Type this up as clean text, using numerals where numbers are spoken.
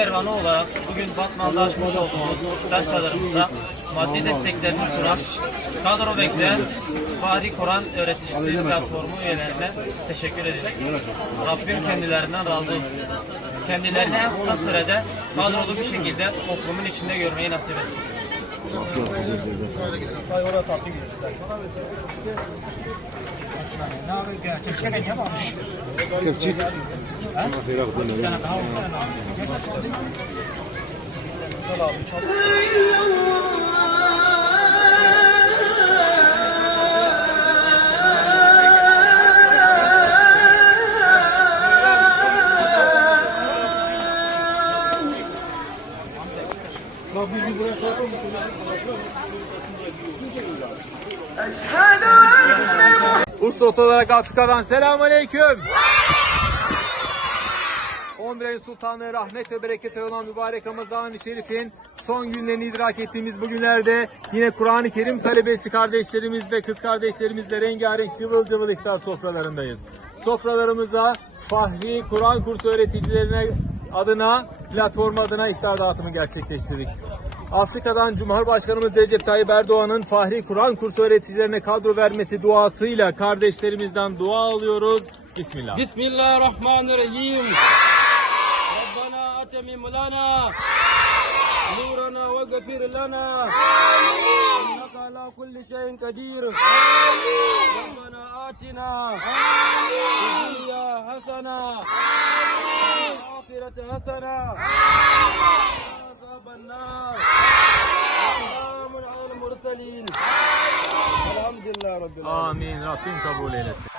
Kervanı olarak bugün Batman'da açmış olduğumuz derslerimize maddi desteklerini sunan kadro bekleyen Fahri Kur'an öğreticisi platformu üyelerine teşekkür ederim. Rabbim kendilerinden razı olsun. Kendilerini en kısa sürede kadrolu bir şekilde toplumun içinde görmeyi nasip etsin. Ustot olarak Afrika'dan selamünaleyküm. 11 ayın sultanlığı, rahmet ve bereketi olan mübarek Ramazan-ı Şerif'in son günlerini idrak ettiğimiz bu günlerde yine Kur'an-ı Kerim talebesi kardeşlerimizle, kız kardeşlerimizle rengarenk cıvıl cıvıl iftar sofralarındayız. Sofralarımıza Fahri Kur'an kursu öğreticilerine adına, platform adına iftar dağıtımı gerçekleştirdik. Afrika'dan Cumhurbaşkanımız Recep Tayyip Erdoğan'ın Fahri Kur'an kursu öğreticilerine kadro vermesi duasıyla kardeşlerimizden dua alıyoruz. Bismillah. Bismillahirrahmanirrahim. Rabbana atamim lana nurana ve gafir lana. İnneke ala kulli şeyin kadir. Rabbana atina dunya hasana ahirete hasana azaban nar. Selamun alel murselin. Elhamdülillah Rabbil alemin. Amin. Rabbim kabul eylesin.